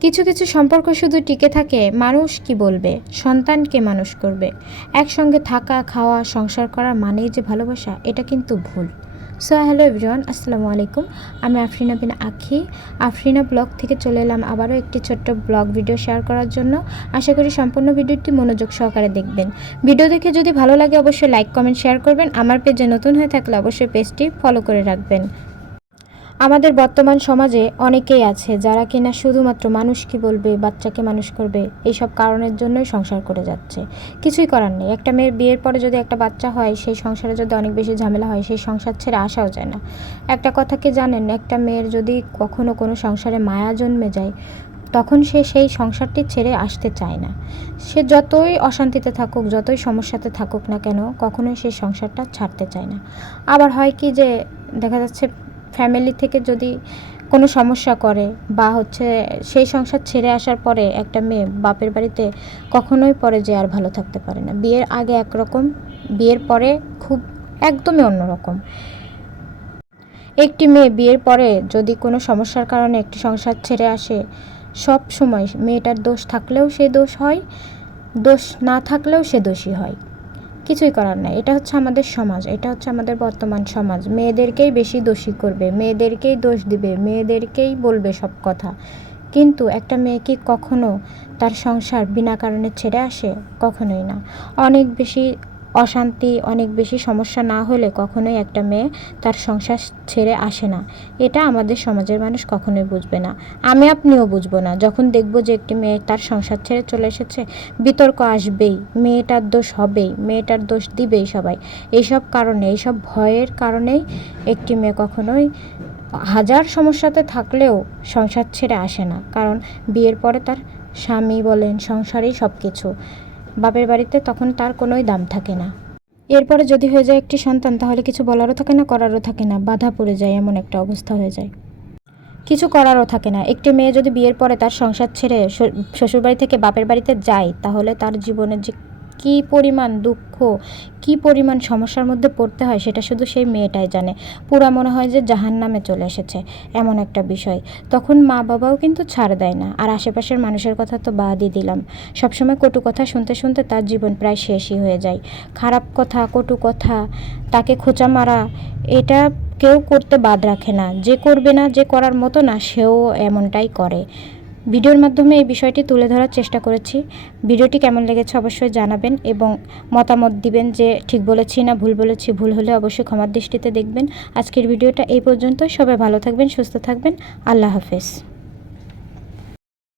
কিছু কিছু সম্পর্ক শুধু টিকে থাকে মানুষ কি বলবে, সন্তানকে মানুষ করবে। একসঙ্গে থাকা, খাওয়া, সংসার করা মানেই যে ভালোবাসা, এটা কিন্তু ভুল। সো হ্যালো এভরিওয়ান, আসসালামু আলাইকুম। আমি আফরিনা বিন আখি, আফরিনা ব্লগ থেকে চলে এলাম আবারও একটি ছোট্ট ব্লগ ভিডিও শেয়ার করার জন্য। আশা করি সম্পূর্ণ ভিডিওটি মনোযোগ সহকারে দেখবেন। ভিডিও দেখে যদি ভালো লাগে অবশ্যই লাইক, কমেন্ট, শেয়ার করবেন। আমার পেজে নতুন হয়ে থাকলে অবশ্যই পেজটি ফলো করে রাখবেন। আমাদের বর্তমান সমাজে অনেকেই আছে যারা কিনা শুধুমাত্র মানুষ কি বলবে, বাচ্চাকে মানুষ করবে, এইসব কারণের জন্যই সংসার করে যাচ্ছে। কিছুই করার নেই। একটা মেয়ের বিয়ের পরে যদি একটা বাচ্চা হয়, সেই সংসারে যদি অনেক বেশি ঝামেলা হয়, সেই সংসার ছেড়ে আসাও যায় না। একটা কথা কি জানেন, একটা মেয়ের যদি কখনো কোনো সংসারে মায়া জন্মে যায়, তখন সে সেই সংসারটি ছেড়ে আসতে চায় না। সে যতই অশান্তিতে থাকুক, যতই সমস্যাতে থাকুক না কেন, কখনোই সেই সংসারটা ছাড়তে চায় না। আবার হয় কি যে দেখা যাচ্ছে ফ্যামিলি থেকে যদি কোনো সমস্যা করে বা সেই সংসার ছেড়ে আসার পরে একটা মেয়ে বাপের বাড়িতে কখনোই পরে যে আর ভালো থাকতে পারে না। বিয়ের আগে একরকম, বিয়ের পরে খুব একদমই অন্যরকম। একটি মেয়ে বিয়ের পরে যদি কোনো সমস্যার কারণে একটি সংসার ছেড়ে আসে, সব সময় মেয়েটার দোষ থাকলেও সে দোষ হয়, দোষ না থাকলেও সে দোষী হয়। কিছুই করার নাই। এটা হচ্ছে আমাদের সমাজ, এটা হচ্ছে আমাদের বর্তমান সমাজ। মেয়েদেরকেই বেশি দোষী করবে, মেয়েদেরকেই দোষ দিবে, মেয়েদেরকেই বলবে সব কথা। কিন্তু একটা মেয়ে কি কখনো তার সংসার বিনা কারণে ছেড়ে আসে? কখনোই না। অনেক বেশি অশান্তি, অনেক বেশি সমস্যা না হলে কখনোই একটা মেয়ে তার সংসার ছেড়ে আসে না। এটা আমাদের সমাজের মানুষ কখনোই বুঝবে না। আমি আপনিও বুঝবো না। যখন দেখব যে একটি মেয়ে তার সংসার ছেড়ে চলে এসেছে, বিতর্ক আসবেই, মেয়েটার দোষ হবেই, মেয়েটার দোষ দিবেই সবাই। এইসব কারণে, এইসব ভয়ের কারণেই একটি মেয়ে কখনোই হাজার সমস্যাতে থাকলেও সংসার ছেড়ে আসে না। কারণ বিয়ের পরে তার স্বামী বলেন, সংসারেই সব কিছু। বাপের বাড়িতে তখন তার কোনোই দাম থাকে না। এরপরে যদি হয়ে যায় একটি সন্তান, তাহলে কিছু বলারও থাকে না, করারও থাকে না, বাধা পড়ে যায়, এমন একটা অবস্থা হয়ে যায়। কিছু করারও থাকে না। একটি মেয়ে যদি বিয়ের পরে তার সংসার ছেড়ে শ্বশুরবাড়ি থেকে বাপের বাড়িতে যায়, তাহলে তার জীবনের যে কী পরিমাণ দুঃখ, কী পরিমাণ সমস্যার মধ্যে পড়তে হয়, সেটা শুধু সেই মেয়েটাই জানে। পুরা মনে হয় যে জাহান্নামে চলে এসেছে, এমন একটা বিষয়। তখন মা বাবাও কিন্তু ছাড় দেয় না। আর আশেপাশের মানুষের কথা তো বাদই দিলাম। সবসময় কটু কথা শুনতে শুনতে তার জীবন প্রায় শেষই হয়ে যায়। খারাপ কথা, কটু কথা, তাকে খোঁচা মারা, এটা কেউ করতে বাদ রাখে না। যে করবে না, যে করার মতো না, সেও এমনটাই করে। ভিডিওর মাধ্যমে এই বিষয়টি তুলে ধরার চেষ্টা করেছি। ভিডিওটি কেমন লেগেছে অবশ্যই জানাবেন এবং মতামত দিবেন যে ঠিক বলেছি না ভুল বলেছি। ভুল হলে অবশ্যই ক্ষমার দৃষ্টিতে দেখবেন। আজকের ভিডিওটা এই পর্যন্ত। সবাই ভালো থাকবেন, সুস্থ থাকবেন। আল্লাহ হাফেজ।